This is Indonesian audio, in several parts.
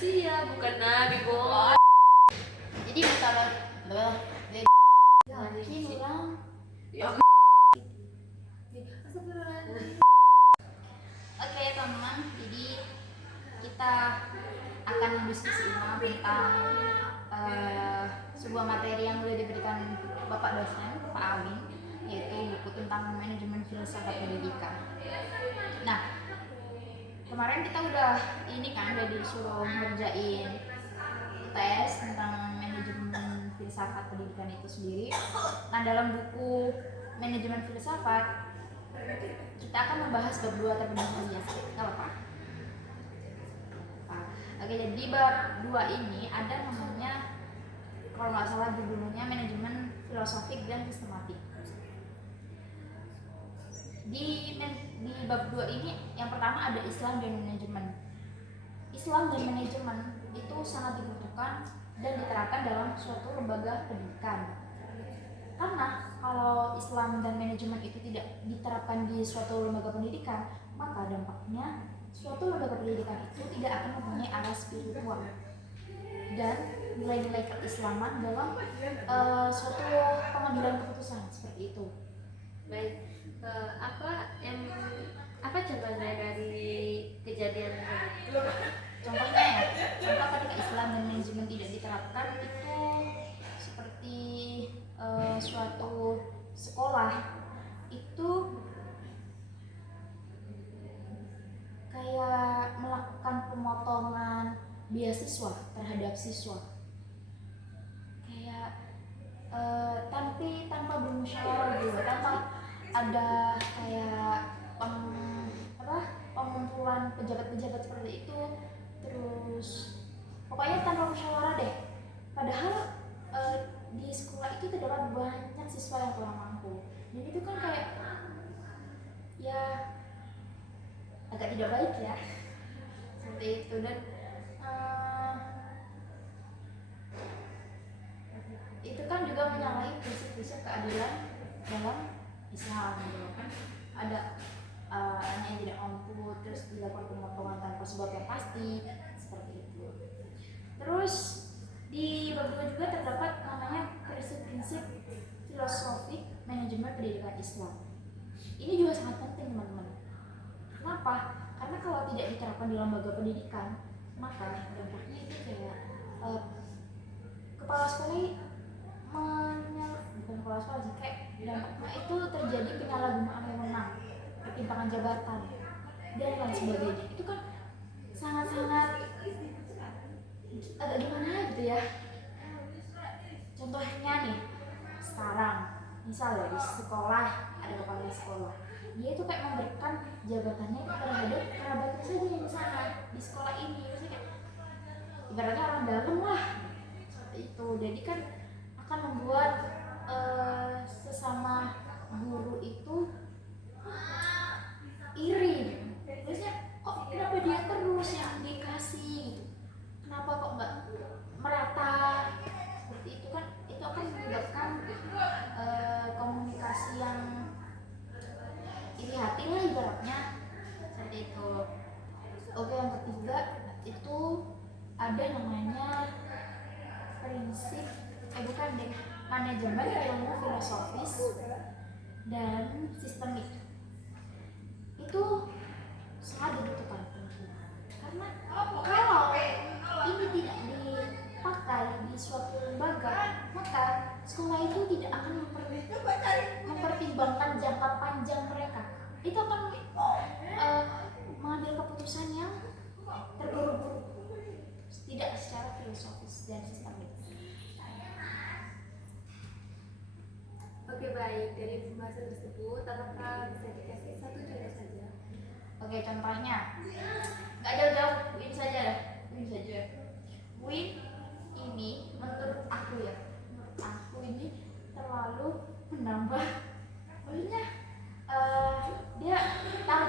Iya, bukan nabi, bohong. Jadi kalau Yakin ulang ya. Oke teman-teman, jadi kita akan berdiskusi ulang tentang sebuah materi yang sudah diberikan Bapak dosen, Pak Amin, yaitu buku tentang manajemen filsafat pendidikan. Nah, kemarin kita udah disuruh ngerjain tes tentang manajemen filsafat pendidikan itu sendiri. Nah, dalam buku manajemen filsafat kita akan membahas bab 2 terlebih dahulu ya. Enggak apa-apa. Oke, jadi bab 2 ini ada namanya, kalau nggak salah judulnya manajemen filosofik dan sistematik. Di bab 2 ini yang pertama ada Islam dan manajemen. Islam dan manajemen itu sangat dibutuhkan dan diterapkan dalam suatu lembaga pendidikan. Karena kalau Islam dan manajemen itu tidak diterapkan di suatu lembaga pendidikan, maka dampaknya suatu lembaga pendidikan itu tidak akan mempunyai arah spiritual dan nilai-nilai keislaman dalam suatu pengambilan keputusan seperti itu. Baik, apa contohnya dari kejadian tersebut? Contohnya ya, contoh ketika Islam dan manajemen tidak diterapkan itu seperti suatu sekolah itu kayak melakukan pemotongan beasiswa terhadap siswa, kayak tanpa bermusyawarah gitu, tanpa ada kayak pengumpulan pejabat-pejabat seperti itu, terus pokoknya tanpa musyawarah deh. Padahal di sekolah itu terdapat banyak siswa yang kurang mampu, dan itu kan kayak ya agak tidak baik ya seperti itu. Dan itu kan juga menyalahi prinsip-prinsip keadilan dalam Islam gitu kan. Ada anak yang tidak mampu terus dilakukan pemotongan tanpa sebab yang pasti seperti itu. Terus di bab 2 juga terdapat namanya prinsip-prinsip filosofik manajemen pendidikan Islam. Ini juga sangat penting teman-teman. Kenapa? Karena kalau tidak diterapkan di lembaga pendidikan, maka dampaknya itu kayak kepala sekolah bukan kepala sekolah sih, kayak dampaknya itu terjadi penyalahgunaan wewenang, ketimpangan jabatan dan lain sebagainya. Itu kan sangat-sangat agak gimana gitu ya. Contohnya nih, sekarang misalnya di sekolah ada kepala sekolah, dia itu kayak memberikan jabatannya terhadap kerabatnya saja yang di sana di sekolah ini, maksudnya kayak ibaratnya orang dalam lah seperti itu. Jadi kan akan membuat sesama guru itu iri. Maksudnya kok kenapa dia terus yang dikasih, kenapa kok nggak merata seperti itu kan. Itu akan menyebabkan komunikasi yang iri hati lah ibaratnya seperti itu. Oke, yang ketiga itu ada namanya prinsip manajemen ilmu filosofis dan sistemik. Itu sangat dibutuhkan karena kalau ini tidak dipakai di suatu lembaga, maka sekolah itu tidak akan mempertimbangkan jangka panjang mereka. Itu akan mengambil keputusan yang terburu-buru, tidak secara filosofis dan sistemik. Oke, baik. Dari pembahasan tersebut, apakah bisa dikasih satu contoh saja? Oke, contohnya nggak jauh-jauh, Win saja. Win ini menurut aku ini terlalu menambah. Maksudnya dia tahun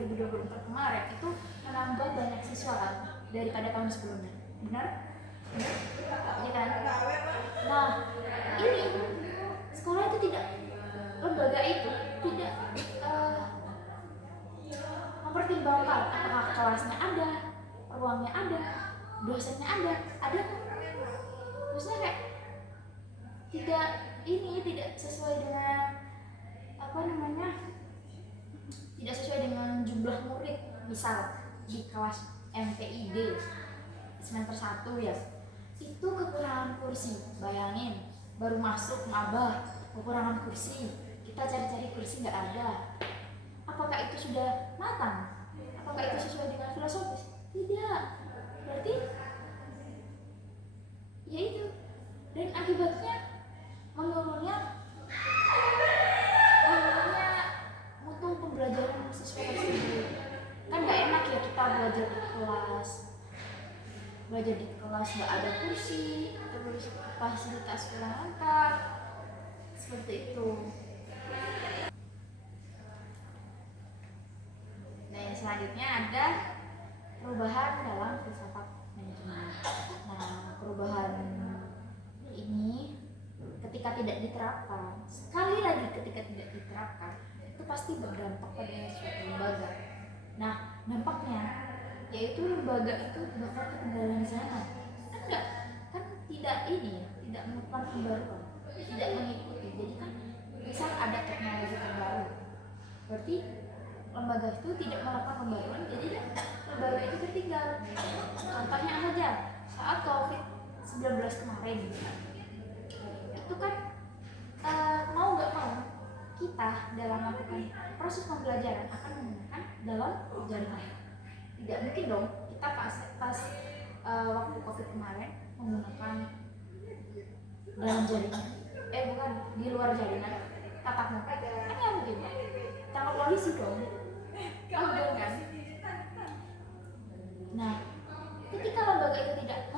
2024 kemarin itu menambah banyak siswa kan daripada tahun sebelumnya. Benar? Iya kan? Nah, ini sekolah itu tidak, lembaga itu tidak mempertimbangkan apakah kelasnya ada, ruangnya ada, dosennya ada kan? Maksudnya kayak tidak sesuai dengan apa namanya, tidak sesuai dengan jumlah murid. Misal di kelas MPID semester 1 ya, itu kekurangan kursi. Bayangin, baru masuk maba kekurangan kursi, kita cari-cari kursi nggak ada. Apakah itu sudah matang? Apakah itu sesuai dengan filosofis? Tidak. Berarti ya itu, dan akibatnya menurunnya mutu pembelajaran siswa tersebut. Kan nggak enak ya kita belajar di kelas nggak ada kursi, terus fasilitas kurang lengkap, seperti itu. Nah, yang selanjutnya ada perubahan dalam filsafat manajemen. Nah, perubahan ini ketika tidak diterapkan, sekali lagi ketika tidak diterapkan, itu pasti berdampak pada suatu lembaga. Nah, dampaknya yaitu lembaga itu bakal ketinggalan zaman. Kan tidak tidak melakukan pembaruan, tidak mengikuti. Jadi kan misal ada teknologi terbaru, berarti lembaga itu tidak melakukan pembaruan, jadi lembaga itu tertinggal. Contohnya saja saat COVID-19 kemarin, itu kan mau nggak mau kita dalam melakukan proses pembelajaran akan menggunakan dalam jaringan. Tidak mungkin dong kita pas waktu COVID kemarin menggunakan dalam jaringan, bukan di luar jaringan tatap muka, kan nggak mungkin. Tangkap polisi dong. Kalau kan. Nah, ketika lembaga itu tidak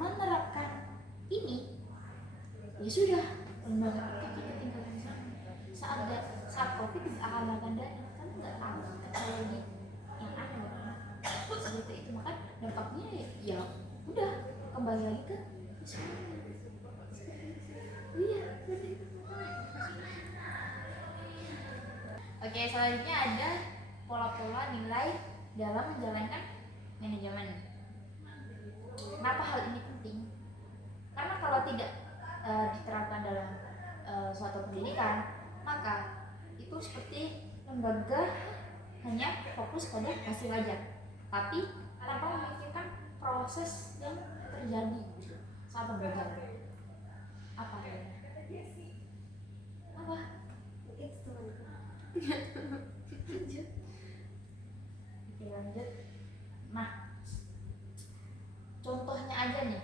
menerapkan ini, ya sudah, lembaga itu akan ketinggalan zaman. Saat COVID tidak akan melakukan daring, kan nggak tahu teknologi yang ada seperti itu. Maka dampaknya ya udah kembali lagi ke iya. Oke, selanjutnya ada pola-pola nilai dalam menjalankan manajemen. Kenapa hal ini penting? Karena kalau tidak diterapkan dalam suatu pendidikan, maka itu seperti lembaga hanya fokus pada hasil aja, tapi tanpa memikirkan proses yang terjadi saat pembelajaran. Apa? Oke, lanjut. Nah, contohnya aja nih,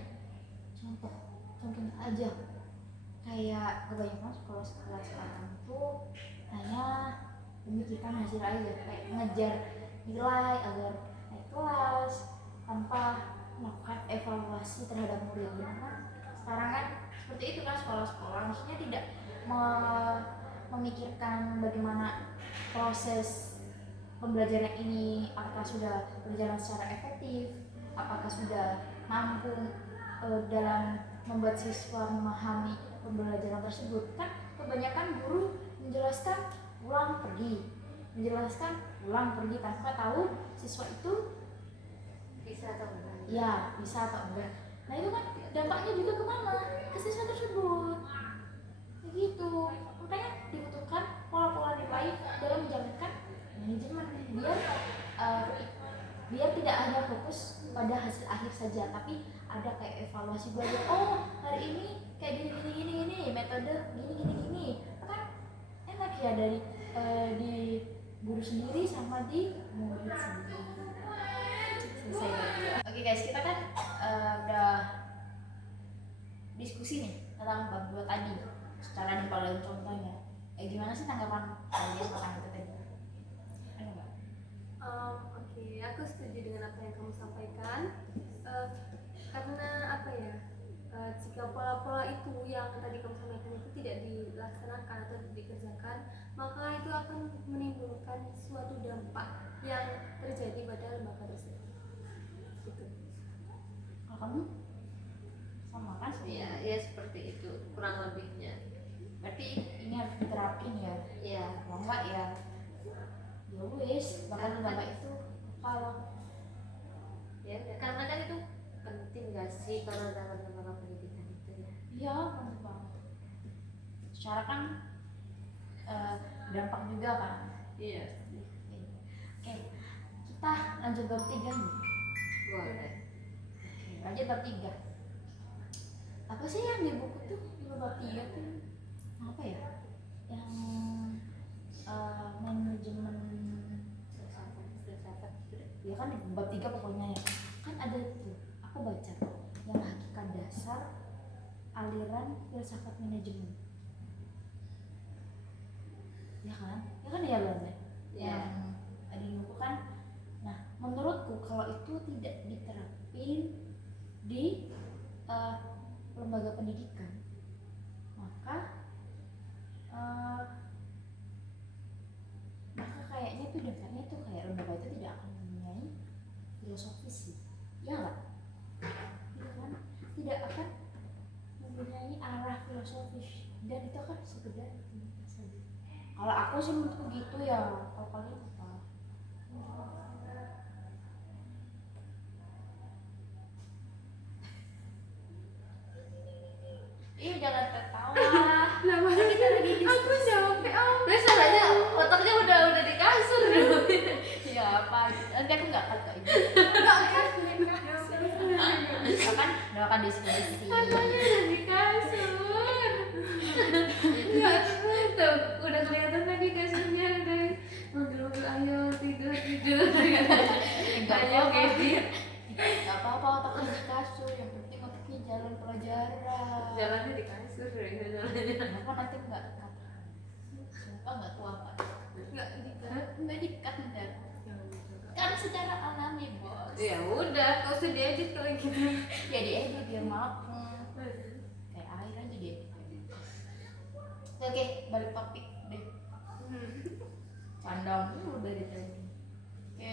contohnya aja kayak kebanyakan sekolah-sekolah sekarang tuh hanya memikirkan hasil aja, kayak ngejar nilai agar naik kelas tanpa melakukan evaluasi terhadap muridnya. Kan sekarang kan seperti itu kan sekolah-sekolah, maksudnya tidak memikirkan bagaimana proses pembelajaran ini, apakah sudah berjalan secara efektif, apakah sudah mampu dalam membuat siswa memahami pembelajaran tersebut. Kan kebanyakan guru menjelaskan pulang pergi tanpa tahu siswa itu bisa atau enggak. Ya, bisa atau enggak. Nah, itu kan dampaknya juga kemana? Ke siswa tersebut. Begitu. Makanya dibutuhkan pola-pola nilai dalam menjalankan manajemen biar tidak hanya fokus pada hasil akhir saja, tapi ada kayak evaluasi belajar. Oh, hari ini kayak gini, metode gini. Kan enak ya dari di guru sendiri sama di murid sendiri. Selesai. Oke guys, kita kan udah diskusi nih tentang bab 2 tadi secara dibalik contohnya. Gimana sih tanggapan kalian tentang itu tadi? Oke, aku setuju dengan apa yang kamu sampaikan. Karena apa ya, jika pola-pola itu yang tadi kamu sampaikan itu tidak dilaksanakan atau dikerjakan, maka itu akan menimbulkan suatu dampak yang terjadi pada lembaga tersebut. Gitu. Kalau kamu sama kan? Ya seperti itu kurang lebihnya. Berarti ini harus diterapin ya. Iya. Kalau enggak ya wis, bahkan lembaga itu kalau Ya udah. Karena kan itu penting gak sih kalau dalam lembaga pendidikan itu ya. Iya, penting banget. Secara kan dampak juga kan. Iya. Oke, kita lanjut bab 3 nih. Boleh. Lanjut bab 3. Apa sih yang di buku tuh di bab 3 tuh apa ya? Yang manajemen Filsafat gitu deh. ya kan di bab 3 pokoknya ya. Kan ada tuh aku baca yang hakikat dasar aliran filsafat manajemen. Ya kan? Ya Lon ya. Iya. Yang ada di buku kan. Nah, menurutku kalau itu tidak diterapin di lembaga pendidikan, maka kayaknya tuh dampaknya tuh kayak lembaga itu tidak akan mempunyai filosofis sih, ya nggak? Gitu kan? Tidak akan mempunyai arah filosofis dan itu akan sekedar rutinitas saja. Kalau aku sih menurutku gitu ya. Kalau kalian apa? Ih, jangan tertawa. Lama Kan kita lagi aku diskusi. capek Masalahnya otaknya udah di kasur dong. Ya apa? Nanti aku nggak akan kayak gitu. Doakan diskusi. Matanya udah di kasur. Ya, tuh udah kelihatan tadi kasurnya udah manggil-manggil ayo tidur. Banyak edit. Gak apa-apa otaknya di kasur, yang penting otaknya jalan pelajaran. Jalannya di kasur ya jalannya. Kenapa nanti nggak cut? Sumpah nggak tahu apa. Nggak dikat ntar. Kan secara alami bos. Ya udah, kau usah diedit kalau gitu. Ya diedit biar maklum. Kayak air aja diedit. Oke, balik topik deh. Pandang dulu dari tadi. Oke,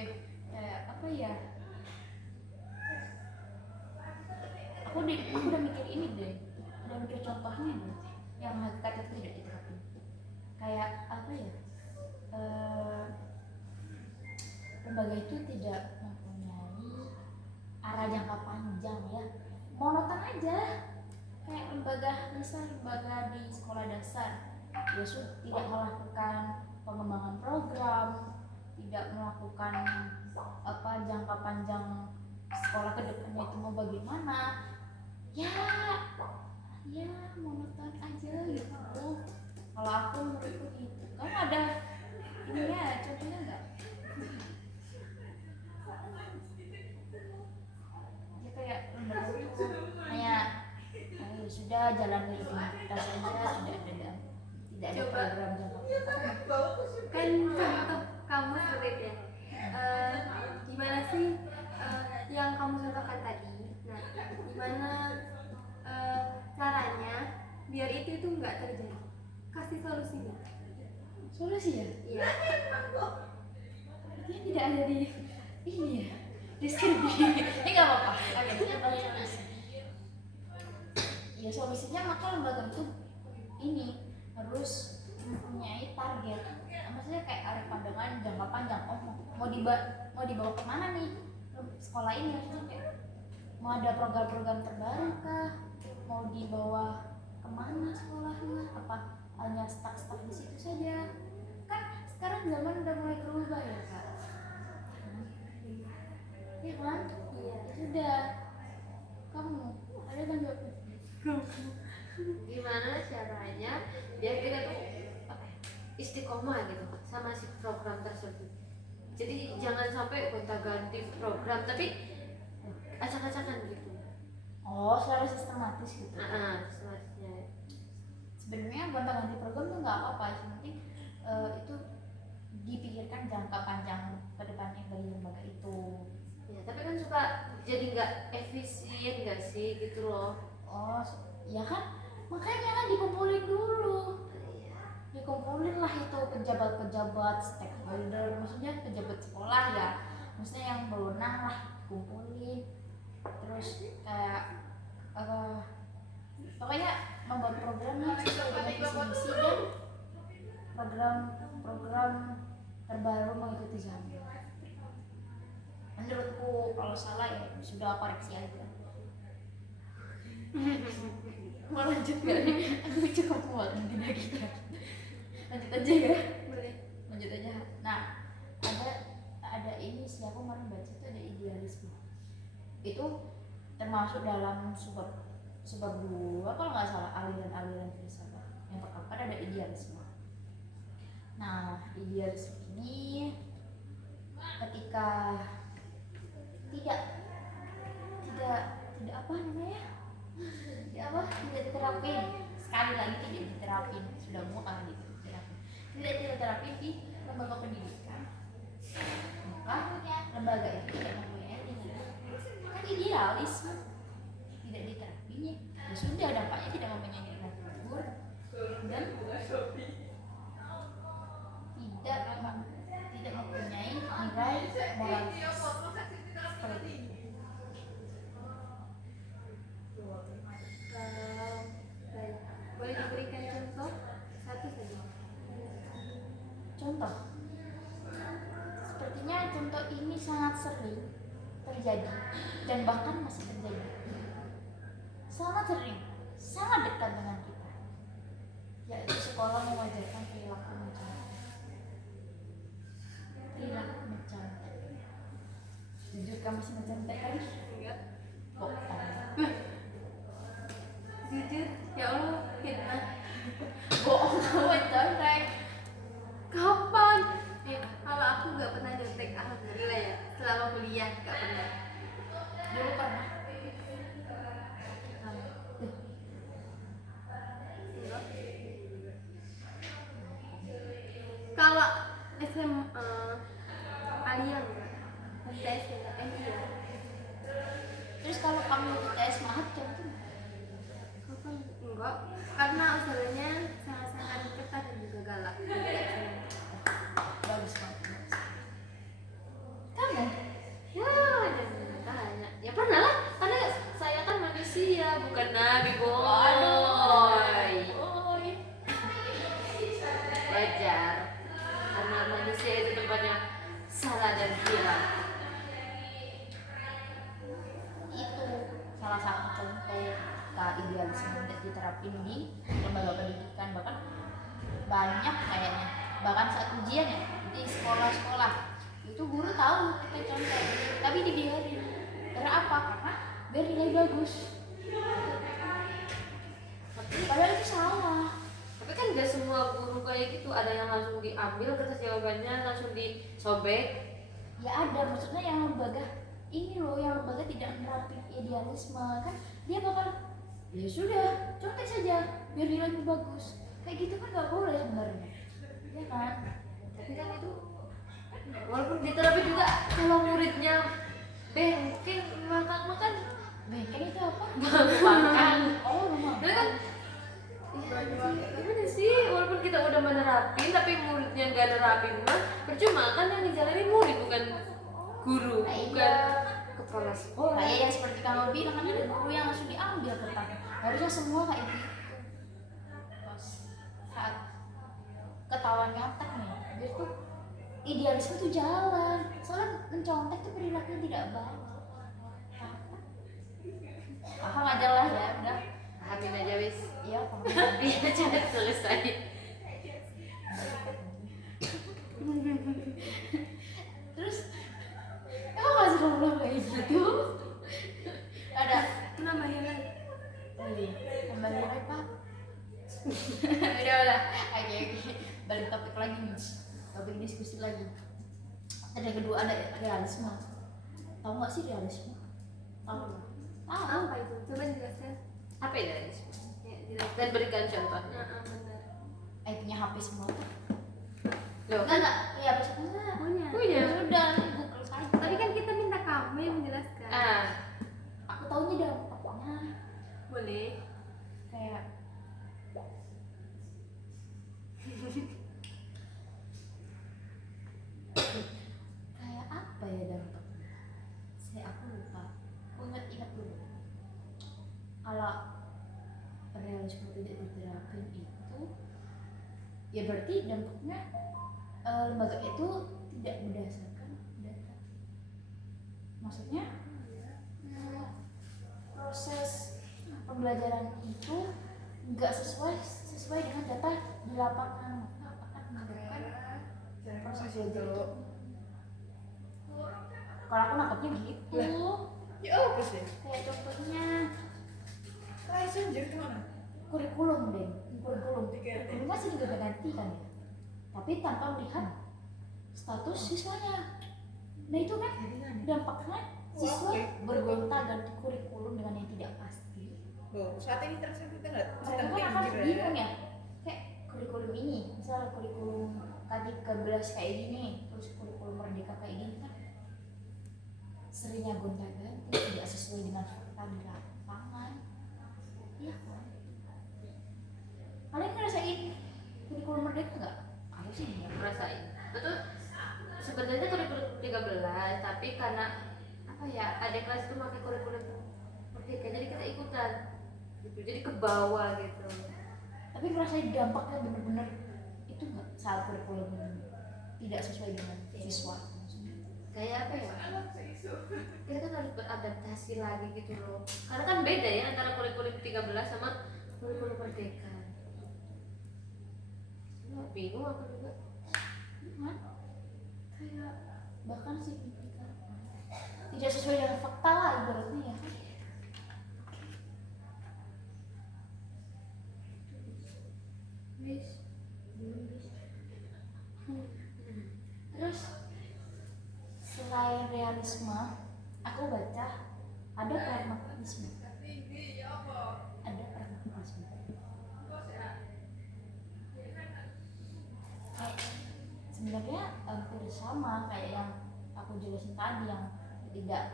kayak apa ya? Aku udah mikir ini deh. Udah mikir contohnya deh. Yang hakikat itu tidak diterapin. Kayak apa ya? Lembaga itu tidak mempunyai arah jangka panjang ya. Monoton aja. Kayak lembaga, misal lembaga di sekolah dasar, dia tidak melakukan pengembangan program, tidak melakukan apa jangka panjang sekolah ke depannya itu mau bagaimana. Ya monoton aja gitu. Kalau aku menurutku gitu. Kamu ada ini ya contohnya nggak? Ya kayak lembaga itu kayak ayo sudah jalan rutinitas saja, tidak ada Coba. program jangka panjang. kan contoh kamu seperti itu ya. Gimana sih yang kamu contohkan tadi? Nah, gimana caranya biar itu nggak terjadi? Kasih solusinya. Solusi ya? Iya. Artinya tidak ada di ini ya, di skripsi. Ini nggak apa-apa. Oke, kita bahas solusi. Ya solusinya maka lembaga itu ini harus mempunyai target. Maksudnya kayak arah pandangan jangka panjang. Oh mau dibawa kemana nih sekolah ini? Maksudnya kayak mau ada program-program terbaru kah? Mau dibawa kemana sekolahnya? Apa hanya stuck di situ saja? Kan sekarang zaman udah mulai berubah ya kak. Iya kan? Iya. Ya sudah. Kamu ada tanggapan? Gimana caranya biar kita tuh apa ya, istiqomah gitu sama si program tersebut. Jadi jangan sampai gonta-ganti program tapi acak-acakan gitu. Oh, secara sistematis gitu. Selanjutnya Sebenarnya gonta-ganti program tuh nggak apa-apa, yang penting itu dipikirkan jangka panjang ke depannya dari lembaga itu. ya, tapi kan suka jadi nggak efisien nggak sih gitu loh. Oh, ya kan? Makanya kan dikumpulin dulu. Dikumpulin lah itu pejabat-pejabat, stakeholder, maksudnya pejabat sekolah ya. Maksudnya yang berwenang lah dikumpulin. Terus kayak pokoknya membuat programnya sesuai dengan visi misi dan program terbaru mengikuti zaman. Menurutku kalau salah ya sudah koreksi aja. Mau lanjut gak nih? Aku cukup muat mungkin lagi kan. Lanjut aja ya. Boleh. Lanjut aja. Nah, ada ini sih aku kemarin baca itu ada idealisme. Itu termasuk dalam sebab dua kalau nggak salah aliran-aliran filsafat. Yang pertama kan ada idealisme. Nah, idealisme ini ketika tidak apa namanya? Tidak diterapin. Sekali lagi tidak diterapin. Sudah mau kali diterapin. Tidak diterapin di lembaga pendidikan. Maka lembaga itu tidak mempunyai nilai. Kan idealisme tidak diterapinya. Ya sudah, dampaknya tidak mempunyai nilai luhur dan tidak mempunyai nilai moralis. Seperti itu. Baik. Boleh diberikan contoh satu saja. Contoh, sepertinya contoh ini sangat sering terjadi dan bahkan masih terjadi. Sangat sering, sangat dekat dengan kita, yaitu sekolah mengajarkan perilaku mencontek. Perilaku mencontek. Jujur kamu masih mencontek kan? Enggak. Bohong. Jujur, ya Allah, fitnah. Bohong kamu mencontek. Kapan? Kalau aku nggak pernah nyontek, alhamdulillah ya. Selama kuliah nggak pernah. Dulu pernah. Enggak. Kalau SMA Alia enggak. MTS enggak. MI ya. Terus kalau kamu tes mahat contoh? Kapan? Enggak. Karena usulnya sangat-sangat ketat dan juga galak. Bagus banget. Kamu? Ya, jangan tanya. Ya pernah lah, karena saya kan manusia, bukan nabi, boy. Boy. Wajar. Karena manusia itu tempatnya salah dan hilang. Itu salah satu contoh idealisme tidak diterapin di lembaga pendidikan, bahkan banyak kayaknya, bahkan saat ujian ya di sekolah-sekolah itu guru tahu kita contoh tapi dibiarin. Karena apa? Karena biar nilai bagus, padahal itu salah. Tapi kan gak semua guru kayak gitu, ada yang langsung diambil kertas jawabannya, langsung disobek. Ya ada, maksudnya yang lembaga ini loh, yang lembaga tidak menerapkan idealisme kan, dia bakal ya sudah contek saja biar nilainya bagus. Kayak gitu kan nggak boleh sebenarnya, ya kan? Tapi kan itu walaupun diterapi juga, kalau muridnya bengking makan Bengkel itu apa? makan. Oh, rumah. Itu kan gimana sih, walaupun kita udah menerapin tapi muridnya nggak nerapin mah percuma kan, yang dijalanin murid bukan guru, Nah, bukan iya. kepala sekolah. Kayak yang seperti kamu bilang kan ada guru yang langsung diambil kertasnya. Harusnya semua kayak gitu. Pas saat ketahuan nyontek nih, biar tuh idealisme tuh jalan. Soalnya mencontek tuh perilakunya tidak baik. Paham aja lah ya, udah. Pahamin aja wis. Iya, paham. Iya, jangan selesai. Terus emang gak suka pulang kayak gitu? Ada Namanya lagi. kembali lagi pak. Udah oke balik topik lagi nih, topik diskusi lagi. Ada yang kedua, ada realisme. Tahu nggak sih realisme? Tahu. Apa itu? Coba jelaskan. Apa itu? Ya, jelaskan. Dan berikan contohnya. Benar. Punya HP semua tuh. Loh, Enggak, ya HP semua. Punya. Punya. Ya udah, Google saja. Tapi kan kita minta kamu yang menjelaskan. Aku taunya dampaknya Boleh. kayak kayak apa ya dampaknya? Aku lupa. Aku ingat dulu. Kalau realisme tidak diterapin itu, ya berarti dampaknya lembaga itu tidak berdasarkan data. Maksudnya proses pembelajaran itu nggak sesuai dengan data di lapangan. Akan menyebabkan proses belajar itu, kalau aku nangkepnya gitu. Ya apa sih? Kayak contohnya Langsung jadi kemana? kurikulum deh, kurikulum Tiga. masih juga ganti kan ya, tapi tanpa melihat status siswanya. Nah itu kan dampaknya siswa bergonta-ganti kurikulum dengan yang tidak pasti. Loh, saat ini terasa kita nggak Mereka kan akan bingung ya, kayak kurikulum ini, misalnya kurikulum K13 kayak gini, terus kurikulum Merdeka kayak gini kan seringnya gonta-ganti, tidak sesuai dengan fakta di lapangan. Iya kan? Kalian ngerasain kurikulum Merdeka nggak? Aku sih nggak. Merasain itu sebenarnya kurikulum 13, tapi karena apa ya, ada kelas itu pakai kurikulum merdeka jadi kita ikutan gitu, jadi ke bawah gitu. Tapi ngerasain dampaknya bener-bener itu nggak saat kurikulum tidak sesuai dengan siswa? Kayak apa ya, kita kan harus beradaptasi lagi gitu loh, karena kan beda ya antara kurikulum 13 sama kurikulum merdeka. Nah, bingung aku juga. Hah? Kayak bahkan signifikan tidak sesuai dengan fakta lah ibaratnya ya. Wis. Terus selain realisme, aku baca ada pragmatisme. Ada pragmatisme. Sebenarnya hampir sama kayak yang aku jelasin tadi, yang tidak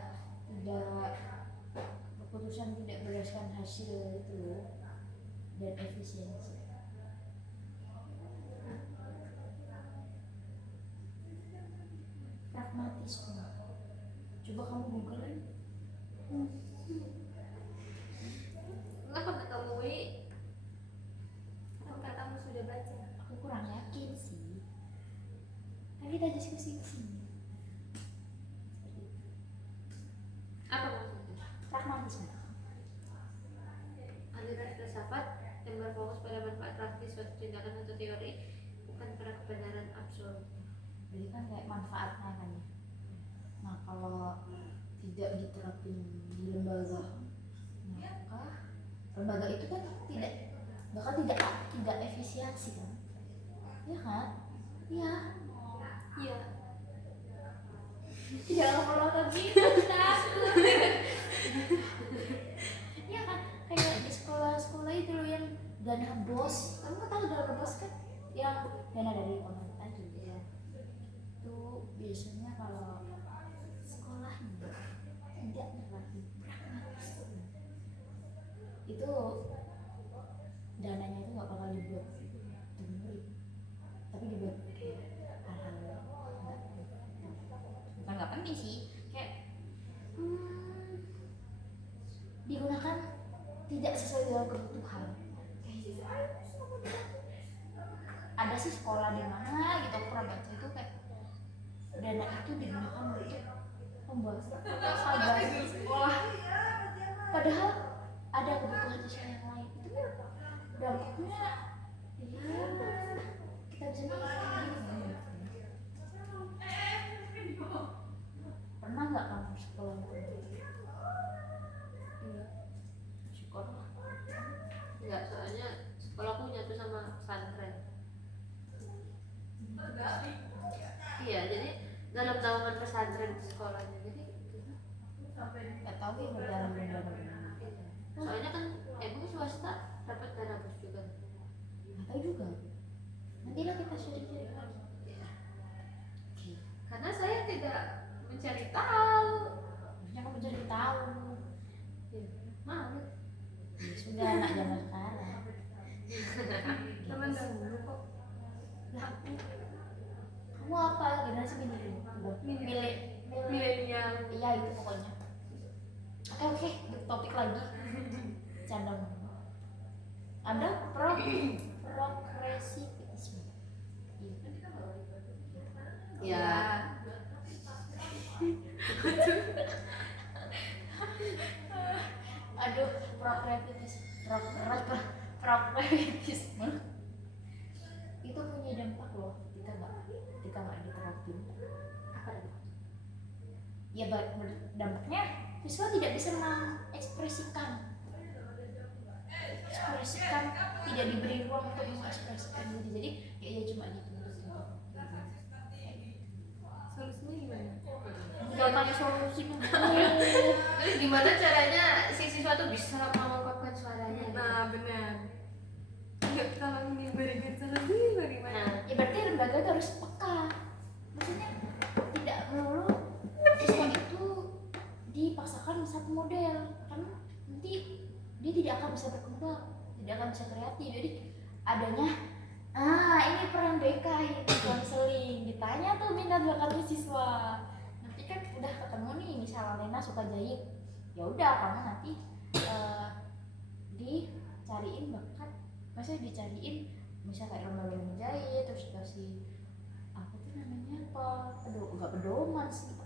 keputusan tidak berdasarkan hasil itu dan efisiensi. Pragmatisme. Coba kamu googlein. Kenapa nggak kamu Wi? Apakah kamu sudah baca? Aku kurang yakin sih. Kan kita diskusi di sini. Apa maksudnya? Pragmatisme. Aliran filsafat yang berfokus pada manfaat praktis suatu tindakan atau teori, bukan pada kebenaran absolut. Jadi kan kayak manfaatnya kan ya. Nah kalau tidak diterapin di lembaga, maka lembaga itu kan tidak efisiensi kan? Ya kan? Iya. Iya. Jangan melotot gitu, takut. Iya kan? Kayak di sekolah itu loh yang dana bos. Kamu kan tahu dana bos kan? Yang dana dari pemerintah juga ya. Itu biasanya kalau sekolahnya tidak menerapkan pragmatisme, itu dananya itu nggak bakal dibuat untuk murid, tapi dibuat hal-hal bukan nggak penting sih, kayak digunakan tidak sesuai dengan kebutuhan. Ada sih sekolah di mana gitu, aku pernah baca itu kayak dana itu digunakan untuk pembuatan hal baru di sekolah, padahal ada kebutuhan sosial yang lain. Itu dampaknya ya kita bisa mengatakan gini. Pernah nggak kamu sekolah Iya. sekolah? Enggak, soalnya sekolahku nyatu sama pesantren. Iya, jadi dalam naungan pesantren di sekolahnya, jadi Nggak tahu ya berjalan. soalnya kan emang swasta dapat dana bos juga. Nggak tahu juga. Nantilah kita sharing-sharing lagi. Ya. Oke. Karena saya tidak mencari tahu. Harusnya kamu cari tahu. Ya, malu. Ya sudah, anak zaman sekarang. Teman dahulu kok. Lah, kamu apa generasi Milenial. Iya itu pokoknya. Oke, topik lagi. Canda. Ada progresivisme. Ya. Aduh, prokreatisme itu punya dampak loh ketika nggak diterapin. Apa itu? Ya dampaknya siswa tidak bisa mengekspresikan, tidak diberi ruang untuk mengekspresikan diri. Jadi ya cuma dituntut gitu. Solusinya gimana? Jangan solusi dulu. Terus gimana caranya si siswa tuh bisa mengungkapkan suaranya gitu? Nah benar. Nggak, kalau ingin berikan solusi bagaimana? Nah, Ya berarti lembaga itu harus peka. Maksudnya tidak melulu siswa itu dipaksakan satu model, karena nanti dia tidak akan bisa berkembang, tidak akan bisa kreatif. Jadi adanya ini peran BK ini konseling, ditanya tuh minat bakatnya siswa. Nanti kan udah ketemu nih, misal Lena suka jahit, ya udah kamu nanti dicariin bakat, maksudnya dicariin misal kayak lomba menjahit, terus dikasih apa tuh namanya, enggak pedoman sih,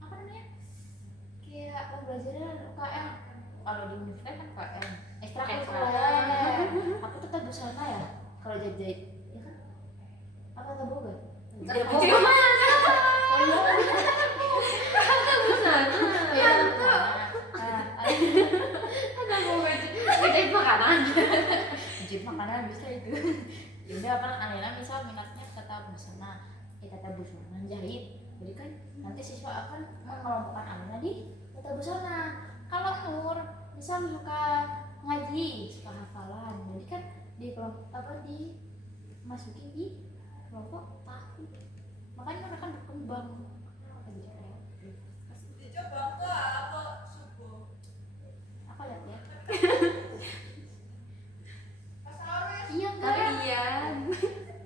apa namanya kayak pembelajaran UKM. Kalau di universitas kan UKM ekstrakurikuler. Aku tetap busana ya kalau jahit ya kan, apa tak boga ya pokoknya oh iya busana. ya Ada mau ngejahit makanan. jahit makanan bisa itu. Ya udah kan Alena misal minatnya tata busana, tata busana jahit, jadi kan nanti siswa akan mengelompokkan Alena di tata busana. Kalau Nur misal suka ngaji, suka hafalan, jadi kan di kelompok dimasukin di kelompok tahu, makanya mereka akan berkembang jadi kreatif. Apa lihat ya? Iya Tapi kan? iya,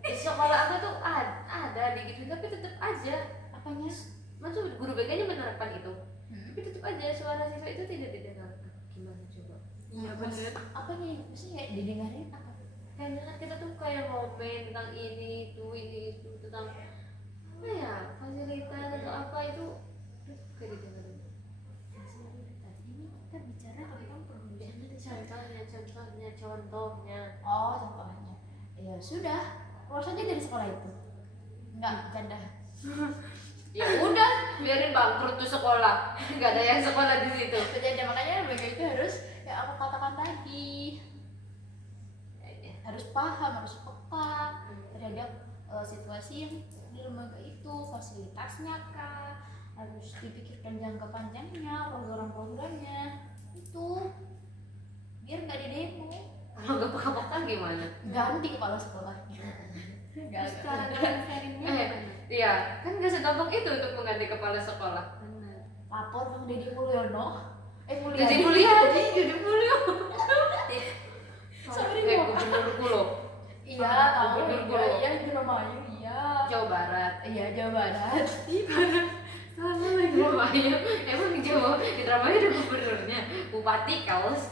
di sekolah aku tuh ada di gitu, tapi tetap aja Apanya? maksud guru BK-nya menerapkan itu, Hmm. tapi tetap aja suara siswa itu tidak didengarkan. Gimana coba? Iya benar. Apa nih? Maksudnya kayak didengarin apa? Kayaknya kan kita tuh kayak ngomongin tentang ini itu tentang apa ya, fasilitas atau apa itu kayak didengarin. Fasilitas ini kita bicara tentang perbincangan. Contohnya Oh, contohnya. Ya sudah, keluar saja dari sekolah itu. Enggak bercanda. ya udah biarin bangkrut tuh sekolah, nggak ada yang sekolah di situ. Bercanda, makanya mereka itu harus yang aku katakan tadi, harus paham, harus peka terhadap situasi yang di lembaga itu, fasilitasnya kah, harus dipikirkan jangka panjangnya, program-programnya itu, biar nggak di demo. Kalau nggak peka-peka gimana? Ganti kepala sekolahnya. Terus cara ngelesarinnya gimana? Iya, kan nggak segampang itu untuk mengganti kepala sekolah. Benar. Lapor Bang Deddy Mulyono. Jadi Mulyadi, jadi Mulyo. Sorry, Gubernurku loh, Iya, tahu. Gubernur Iya, Indramayu, iya. Jawa Barat. Iya, Jawa Barat. Salah lagi. Indramayu, emang Jawa Indramayu ada gubernurnya, bupati kaos.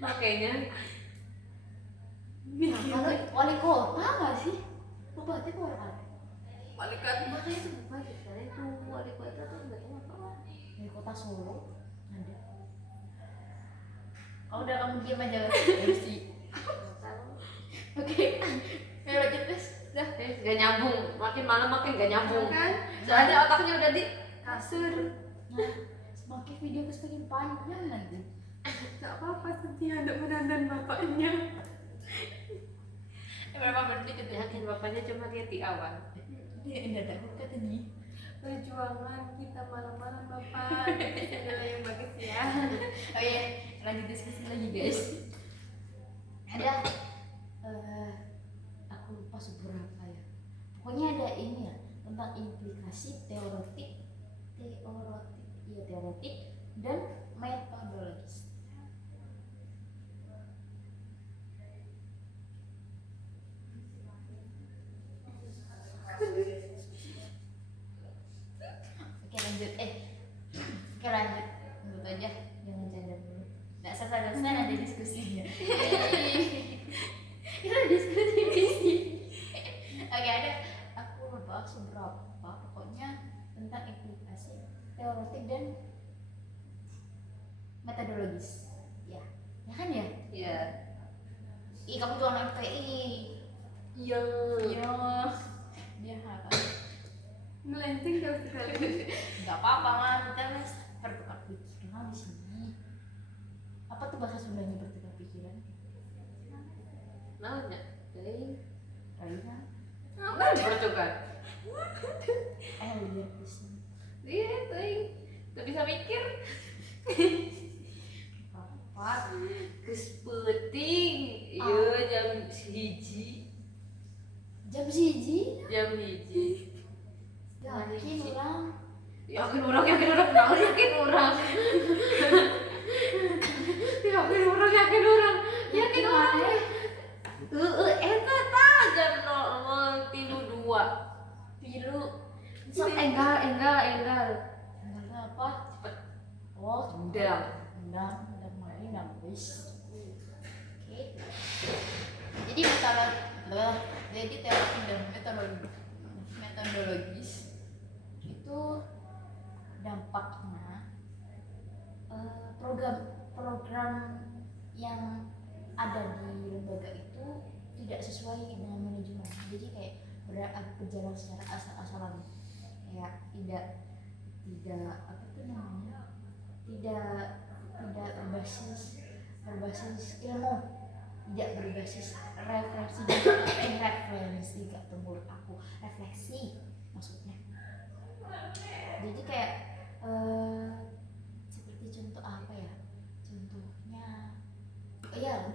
Makanya Nah, kalau wali kota nggak sih? Bupati apa wali kota? Wali kota. makanya itu bupati, saya itu wali kota tuh nggak tahu apa. Wali kota Solo ada. Oh, udah kamu diam aja sih. Nggak tahu. Oke, ayo lanjut guys. Dah. Gak nyambung, makin malam makin gak nyambung. Kan? Soalnya otaknya udah di Kasur. Nah, semakin video semakin panjang nanti. Gak apa-apa, setia untuk menonton bapaknya. Berapa menit itu ya? yakin bapaknya cuma lihat di awal. Dia enggak ada kata nih. Perjuangan kita malam-malam bapak. Itu adalah yang bagus ya. Oh iya, lanjut diskusi lagi guys. Ada aku lupa seberapa ya. Pokoknya ada ini ya tentang implikasi teoretik dan metodologis. Oke lanjut Oke lanjut aja, jangan canda dulu. Nggak selesai ada diskusinya. Kita diskusi di sini. Oke ada, aku lupa seberapa, pokoknya tentang implikasi teoretik dan metodologis. Ya, ya kan ya? Iya. Ih, kamu tuh anak PI. Iya. Iya. Dia apa? Melenceng jauh sekali. Enggak apa-apa lah, kita les bertukar pikiran di sini. Apa tuh bahasa Sundanya bertukar pikiran? Namanya dari Raina. apa bertukar? Lihat di sini. Iya, tuh bisa mikir. Apa? Geus penting. Iya, jam hiji. Jam siji. Jam hiji. Yakin orang. Yakin orang. Yakin orang. Yakin orang. Eta tah jam 0.02. Pilu. Enggal. Enggak apa? Cepet. Oh, Undang. undang main wis. Oke. Jadi jadi terapi dan metodologis itu dampaknya program yang ada di lembaga itu tidak sesuai dengan manajemen. Jadi kayak berjalan secara asal-asalan, kayak tidak apa tuh namanya, tidak berbasis ilmu, tidak berbasis referensi gak tunggu aku refleksi maksudnya. Jadi kayak seperti contoh apa ya,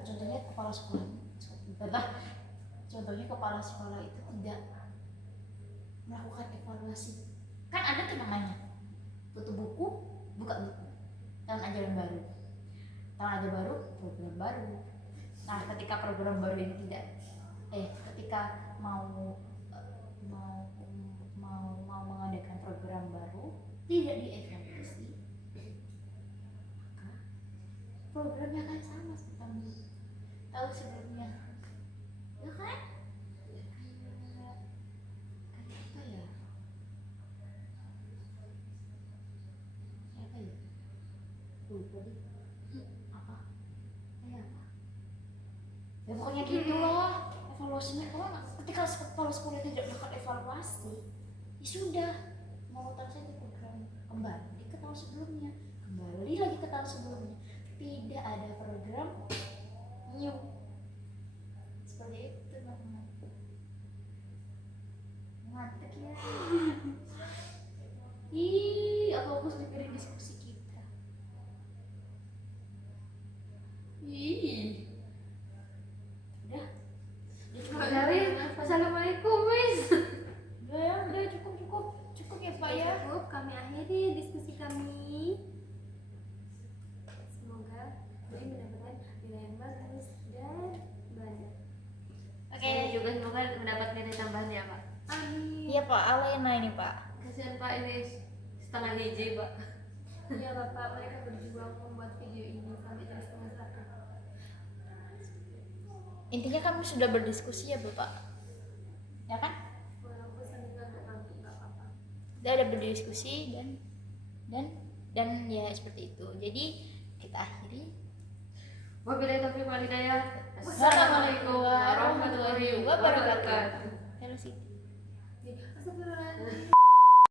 contohnya kepala sekolah, contohnya kepala sekolah itu tidak melakukan evaluasi. Kan ada tuh namanya buka buku tahun ajaran baru, program baru. Nah, ketika program baru ini ketika mau mengadakan program baru tidak dievaluasi, maka programnya akan sama seperti tahun sebelumnya. Ya kan? Kayak apa ya? Lupa deh. Apa? Kayak apa? Ya pokoknya gitu loh. Evaluasinya ketika kepala sekolah tidak melakukan evaluasi, ya sudah, mau tahu saja program kembali ke tahun sebelumnya, kembali lagi ke tahun sebelumnya, tidak ada program new seperti itu. Ngantuk ya. Ih, aku harus dengerin diskusi kita. Ih, udah Dari assalamualaikum wis. udah cukup ya Pak ya. Cukup, kami akhiri diskusi kami. Semoga Budi mendapatkan nilai yang bagus dan belajar. Saya juga semoga mendapat nilai tambahan ya, Pak. Amin. Iya Pak, Alena ini Pak. Kasihan Pak, ini setengah hiji, Pak. Iya Bapak, mereka berjuang membuat video ini sampai jam 12:30. Intinya kami sudah berdiskusi ya Bapak, ya kan? Walaupun sambil ngantuk-ngantuk nggak apa-apa. Kita ada berdiskusi dan ya seperti itu. Jadi kita akhiri. Wabillahi taufiq wal hidayah. Assalamualaikum warahmatullahi wabarakatuh. Hello Siti. Astagfirullahaladzim.